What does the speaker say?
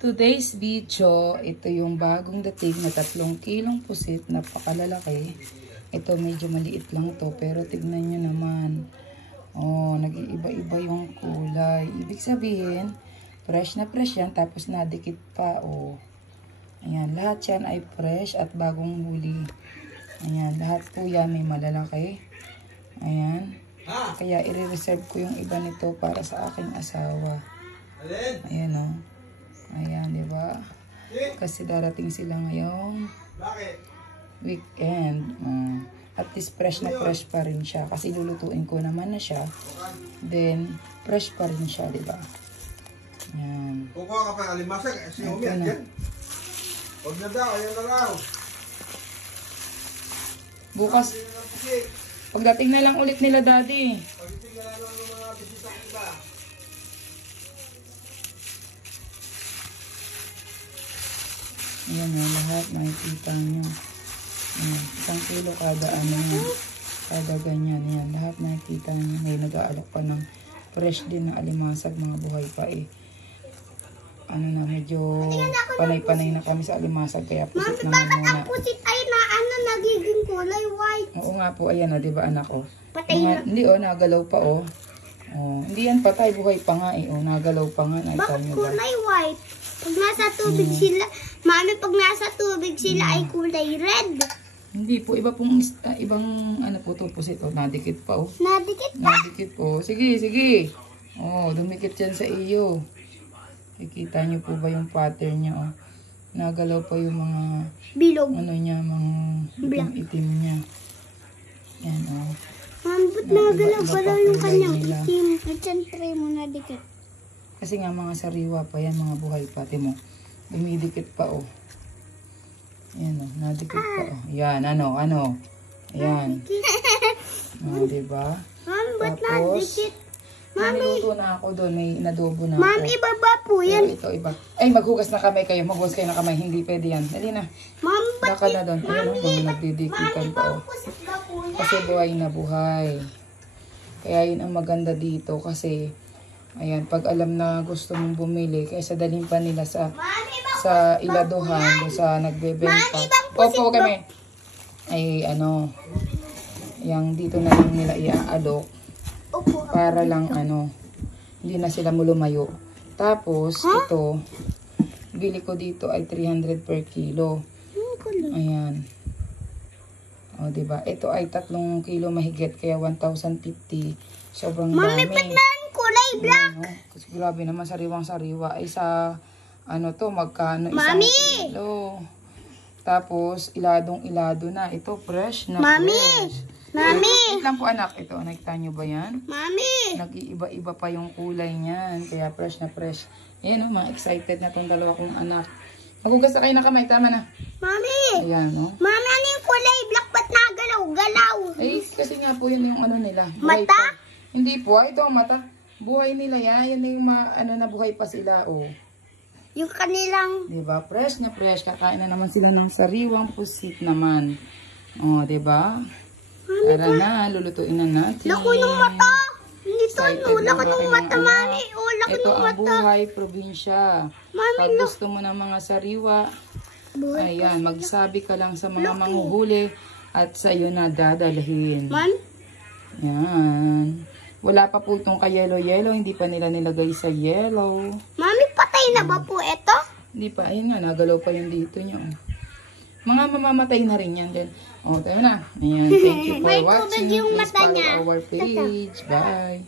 Today's video, ito yung bagong dating na 3 kilong pusit, napakalalaki. Ito medyo maliit lang to, pero tignan nyo naman. Oh, nag-iiba-iba yung kulay. Ibig sabihin, fresh na fresh yan, tapos nadikit pa. Oh. Ayan, lahat yan ay fresh at bagong huli. Ayan, lahat po yan may malalaki. Ayan. Kaya i-reserve ko yung iba nito para sa aking asawa. Ayan o. Ayan, di ba? Kasi darating sila ngayong weekend. At least fresh na fresh pa rin siya. Kasi lulutuin ko naman na siya. Then, fresh pa rin siya, di ba? Ayan. Kukuha ka pa ng alimasag. Si Umi, yan. Huwag na daw, ayan na raw. Bukas, pagdating na lang ulit nila, Daddy. Pagdating na lang ng mga bisita iba. Ayan na, lahat makikita nyo. Ayan, 1 kilo kada ano, kada ganyan. Ayan, lahat makikita nyo. Ngayon nag-aalok pa ng fresh din na alimasag, mga buhay pa eh. Ano na, medyo panay-panay na kami sa alimasag, kaya pusit naman muna. Pusit ay na ano, nagiging kulay white. Oo nga po, ayan na, di ba anak ko? Patay na. Hindi oh, nagalaw pa oh. Oh, hindi yan patay, buhay pa nga eh. Oh, nagalaw pa nga. Bakit kulay white? Pag nasa tubig sila, mami, pag nasa tubig sila ay kulay red. Hindi po, iba pong ibang ano po to, pusit oh, nadikit pa oh. Nadikit pa? Nadikit po. Sige, sige. Oh, dumikit yan sa iyo. Kikita niyo po ba yung pattern niya oh. Nagalaw pa yung mga bilog. ano niya, mga itim niya. Yan oh. Mami, ba't nagalaw pala yung kanyang itim? At siyempre mo nadikit. Kasi nga mga sariwa pa yan, mga buhay pati mo. Dumidikit pa oh. Yan oh, nadikit pa oh. Yan, ano. Ayan. Oh, diba? Mami, ba't Tapos, nadikit? Mami, niluto na ako doon, may inadobo na ako. Mami, iba ba po yan? Pero ito, iba. Ay, maghugas na kamay kayo. Maghugas kayo na kamay. Hindi pwede yan. Dali na. Mami, ba't Laka na doon. Ayan o, mga nagdidikitan pa o. pusit ba po yan? Kasi buhay na buhay. Kaya yun ang maganda dito. Kasi, ayan, pag alam na gusto mong bumili, kaysa dalhin pa nila sa iladuhan, sa nagbebenta. Opo kami. Ay, ano, yung dito na lang nila i-adok. Para lang ano, hindi na sila lumayo. Tapos, ito, bili ko dito ay 300 per kilo. Ayan. O, diba? Ito ay 3 kilo mahigit, kaya 1,050. Sobrang Mami, dami. ba't na kulay black? Ano, kasi grabe naman, sariwang-sariwa. Ay sa, ano to, magkano? Mami! Kilo. Tapos, iladong-ilado na. Ito, fresh na Mami! fresh. Mami! Wait lang po anak, ito, nakita nyo ba yan? Mami! Nag-iiba-iba pa yung kulay niyan, kaya fresh na fresh. Ayan o, mga excited na tong dalawa kong anak. Maghugas na kayo ng kamay, tama na. Mami! Ayan o. Mami, ano yung kulay black? Ba't nagalaw-galaw? Ay, kasi nga po yun yung ano nila. Buhay Mata? pa. Hindi po, ito ang mata. Buhay nila yan, yan yung ano na buhay pa sila o. Yung kanilang... Diba, fresh na fresh. Kakain na naman sila ng sariwang pusit naman. O, diba? Tara na, lulutuin na natin. Lako yung mata! Hindi to, Excited na lako ba ng kayo, mata, mga mami. anak? Oh, lako Ito ng ang mata. buhay probinsya. Mami, Pag gusto mo ng mga sariwa, ayan, magsabi ka lang sa mga manghuhuli at sa iyo na dadalhin. Man? Yan. Wala pa po itong ka-yellow-yellow, hindi pa nila nilagay sa yellow. Mami, patay na ba po ito? Hindi pa, ayun nga, nagalaw pa yung dito nyo. Mga mamamatay na rin yan din. O, tayo na. Ayan, thank you for May watching. tubig yung Please mata follow niya. our page. Bye.